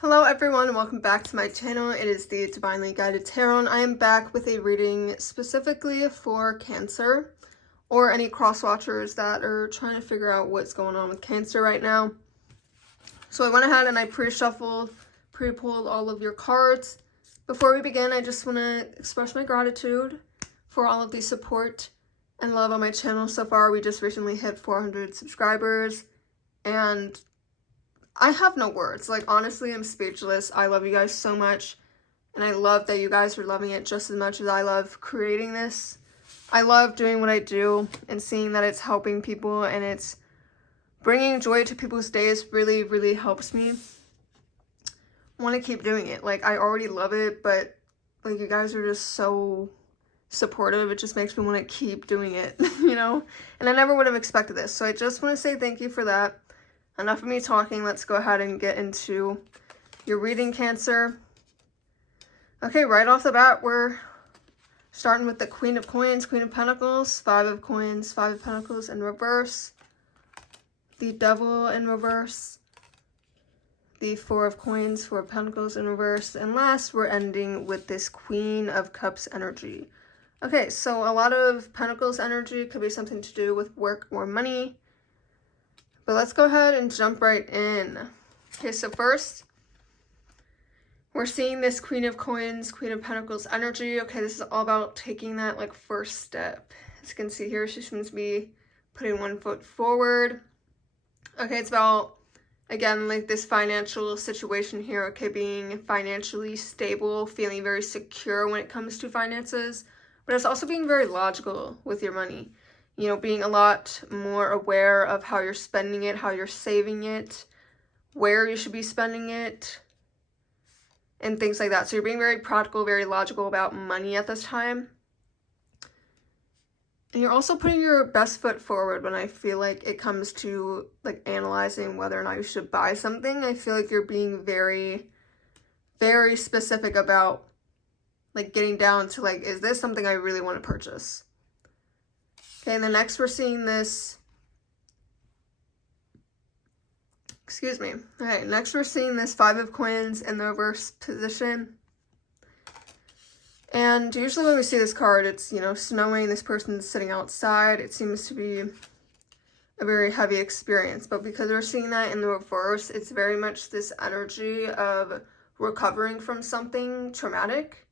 Hello everyone and welcome back to my channel. It is the Divinely Guided Tarot and I am back with a reading specifically for Cancer or any cross-watchers that are trying to figure out what's going on with Cancer right now. So I went ahead and I pre-shuffled, pre-pulled all of your cards. Before we begin, I just want to express my gratitude for all of the support and love on my channel so far. We just recently hit 400 subscribers and I have no words. Like, honestly, I'm speechless. I love you guys so much. And I love that you guys are loving it just as much as I love creating this. I love doing what I do and seeing that it's helping people and it's bringing joy to people's days really, really helps me. I want to keep doing it. Like, I already love it, but, like, you guys are just so supportive. It just makes me want to keep doing it, you know? And I never would have expected this. So I just want to say thank you for that. Enough of me talking, let's go ahead and get into your reading, Cancer. Okay, right off the bat, we're starting with the Queen of Coins, Queen of Pentacles, Five of Coins, Five of Pentacles in reverse, the Devil in reverse, the Four of Coins, Four of Pentacles in reverse, and last, we're ending with this Queen of Cups energy. Okay, so a lot of Pentacles energy could be something to do with work or money. But let's go ahead and jump right in. Okay, so first, we're seeing this Queen of Coins, Queen of Pentacles energy. Okay, this is all about taking that, like, first step. As you can see here, she seems to be putting one foot forward. Okay, it's about, again, like, this financial situation here. Okay, being financially stable, feeling very secure when it comes to finances. But it's also being very logical with your money. You know, being a lot more aware of how you're spending it, how you're saving it, where you should be spending it, and things like that. So you're being very practical, very logical about money at this time. And you're also putting your best foot forward when I feel like it comes to, like, analyzing whether or not you should buy something. I feel like you're being very, very specific about, like, getting down to, like, is this something I really want to purchase? Okay, and then next we're seeing this, Okay, next we're seeing this Five of Coins in the reverse position. And usually when we see this card, it's, you know, snowing, this person's sitting outside. It seems to be a very heavy experience. But because we're seeing that in the reverse, it's very much this energy of recovering from something traumatic.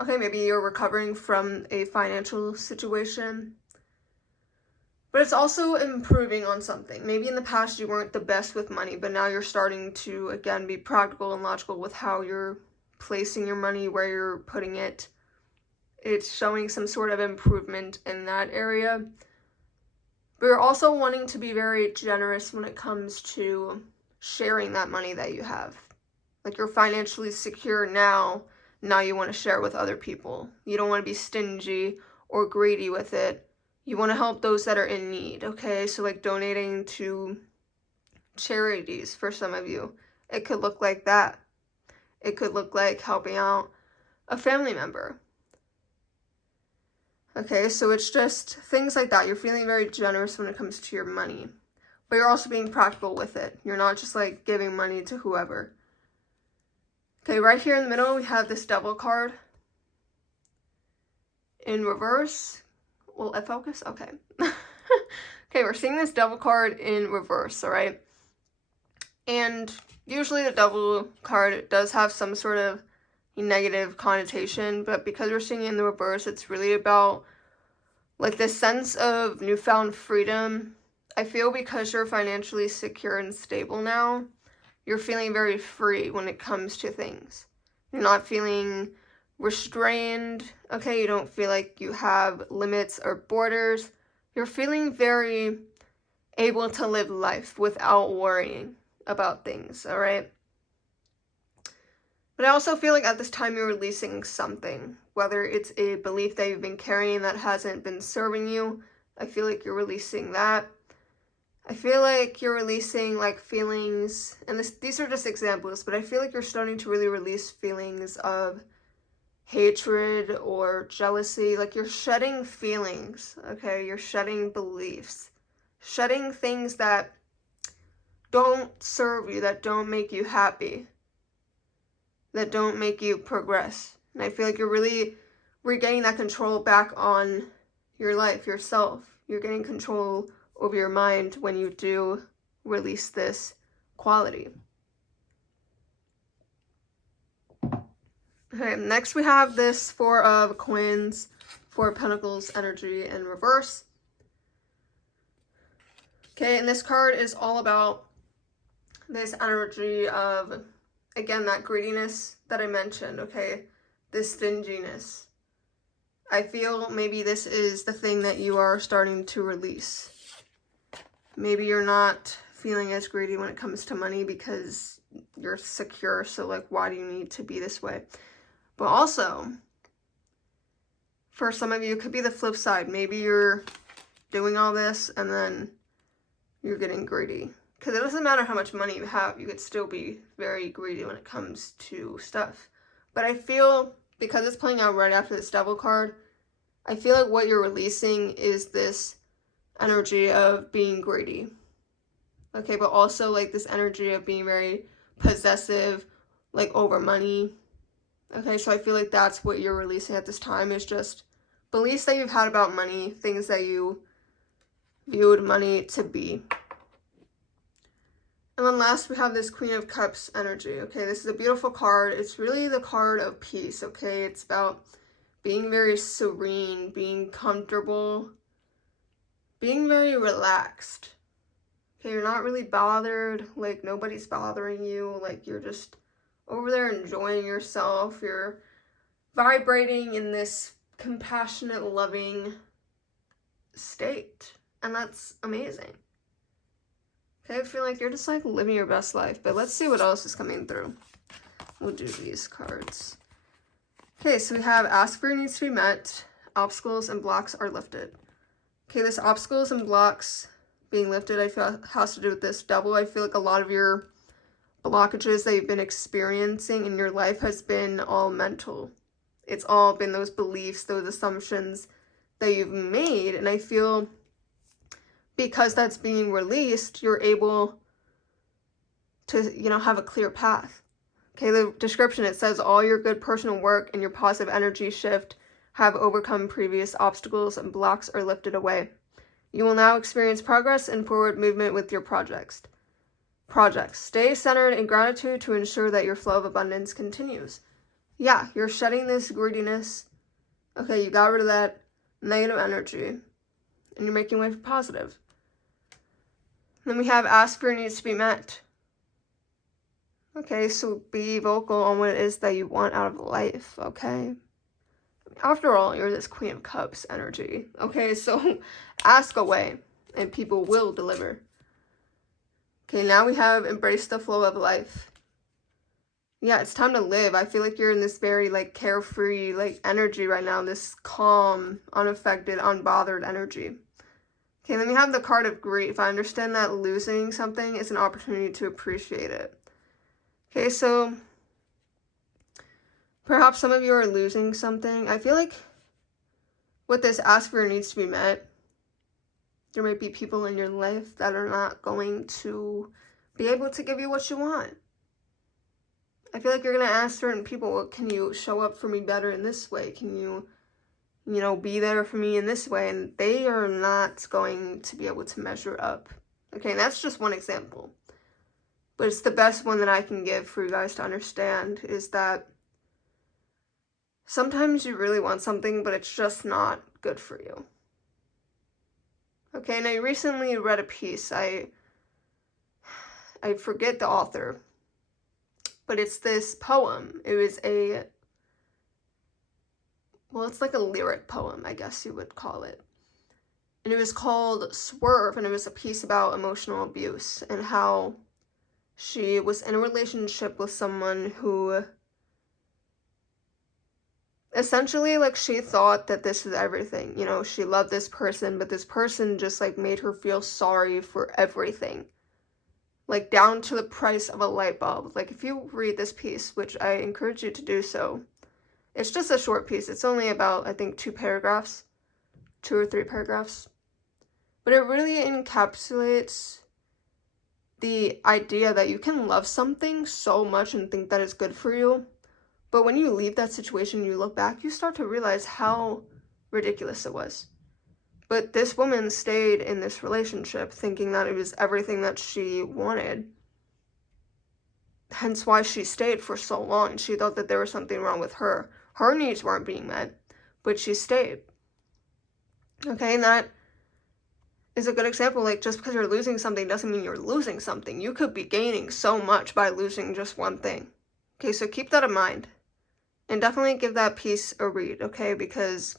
Okay, maybe you're recovering from a financial situation. But it's also improving on something. Maybe in the past you weren't the best with money, but now you're starting to, again, be practical and logical with how you're placing your money, where you're putting it. It's showing some sort of improvement in that area. But you're also wanting to be very generous when it comes to sharing that money that you have. Like, you're financially secure now you want to share with other people. You don't want to be stingy or greedy with it. You want to help those that are in need, okay? So, like, donating to charities for some of you. It could look like that. It could look like helping out a family member. Okay, so it's just things like that. You're feeling very generous when it comes to your money. But you're also being practical with it. You're not just, like, giving money to whoever. Okay, right here in the middle, we have this Devil card in reverse. Will it focus? Okay. Okay, we're seeing this Devil card in reverse, all right? And usually the Devil card does have some sort of negative connotation, but because we're seeing it in the reverse, it's really about, like, this sense of newfound freedom. I feel because you're financially secure and stable now, you're feeling very free when it comes to things. You're not feeling restrained, okay? You don't feel like you have limits or borders. You're feeling very able to live life without worrying about things, all right? But I also feel like at this time you're releasing something, whether it's a belief that you've been carrying that hasn't been serving you. I feel like you're releasing that. I feel like you're releasing, like, feelings, and these are just examples, but I feel like you're starting to really release feelings of hatred or jealousy. Like, you're shedding feelings, okay? You're shedding beliefs, shedding things that don't serve you, that don't make you happy. that don't make you progress. And I feel like you're really regaining that control back on your life, yourself. You're getting control over your mind when you do release this quality. Okay, next we have this Four of Coins, Four of Pentacles energy in reverse. Okay, and this card is all about this energy of, again, that greediness that I mentioned, okay? This stinginess. I feel maybe this is the thing that you are starting to release. Maybe you're not feeling as greedy when it comes to money because you're secure, so like, why do you need to be this way? But also, for some of you, it could be the flip side. Maybe you're doing all this and then you're getting greedy. Because it doesn't matter how much money you have, you could still be very greedy when it comes to stuff. But I feel, because it's playing out right after this Devil card, I feel like what you're releasing is this energy of being greedy. Okay, but also like this energy of being very possessive, like over money. Okay, so I feel like that's what you're releasing at this time, is just beliefs that you've had about money, things that you viewed money to be. And then last we have this Queen of Cups energy. Okay, this is a beautiful card. It's really the card of peace, okay? It's about being very serene, being comfortable, being very relaxed. Okay, you're not really bothered, like nobody's bothering you, like you're just over there enjoying yourself. You're vibrating in this compassionate, loving state, and that's amazing. Okay, I feel like you're just like living your best life, but let's see what else is coming through. We'll do these cards. Okay, so we have ask for your needs to be met, obstacles and blocks are lifted. Okay, this obstacles and blocks being lifted, I feel has to do with this Devil. I feel like a lot of your blockages that you've been experiencing in your life has been all mental. It's all been those beliefs, those assumptions that you've made, and I feel because that's being released, you're able to, have a clear path. Okay, the description, it says all your good personal work and your positive energy shift have overcome previous obstacles and blocks are lifted away. You will now experience progress and forward movement with your projects. Stay centered in gratitude to ensure that your flow of abundance continues. Yeah, you're shedding this greediness. Okay, you got rid of that negative energy and you're making way for positive. Then we have ask for your needs to be met. Okay, so be vocal on what it is that you want out of life, okay? After all, you're this Queen of Cups energy. Okay, so ask away and people will deliver. Okay, now we have embrace the flow of life. Yeah, it's time to live. I feel like you're in this very like carefree like energy right now, this calm, unaffected, unbothered energy. Okay, then we have the card of grief. I understand that losing something is an opportunity to appreciate it. Okay, so perhaps some of you are losing something. I feel like with this ask for your needs to be met, there might be people in your life that are not going to be able to give you what you want. I feel like you're going to ask certain people, well, can you show up for me better in this way? Can you be there for me in this way? And they are not going to be able to measure up. Okay, and that's just one example. But it's the best one that I can give for you guys to understand, is that sometimes you really want something, but it's just not good for you. Okay, and I recently read a piece. I forget the author, but it's this poem. It was it's like a lyric poem, I guess you would call it. And it was called Swerve, and it was a piece about emotional abuse and how she was in a relationship with someone who essentially, like, she thought that this was everything. She loved this person, but this person just, like, made her feel sorry for everything. Like, down to the price of a light bulb. Like, if you read this piece, which I encourage you to do so, it's just a short piece. It's only about, I think, 2 or 3 paragraphs. But it really encapsulates the idea that you can love something so much and think that it's good for you, But when you leave that situation, you look back, you start to realize how ridiculous it was. But this woman stayed in this relationship thinking that it was everything that she wanted. Hence why she stayed for so long. She thought that there was something wrong with her. Her needs weren't being met, but she stayed. Okay, and that is a good example. Like, just because you're losing something doesn't mean you're losing something. You could be gaining so much by losing just one thing. Okay, so keep that in mind. And definitely give that piece a read, okay? Because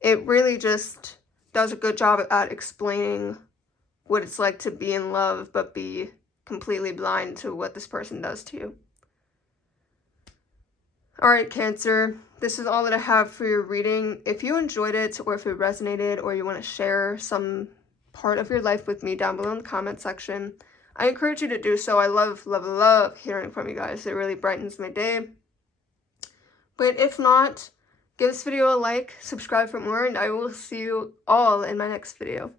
it really just does a good job at explaining what it's like to be in love but be completely blind to what this person does to you. Alright, Cancer, this is all that I have for your reading. If you enjoyed it, or if it resonated, or you want to share some part of your life with me down below in the comment section, I encourage you to do so. I love, love, love hearing from you guys. It really brightens my day. But if not, give this video a like, subscribe for more, and I will see you all in my next video.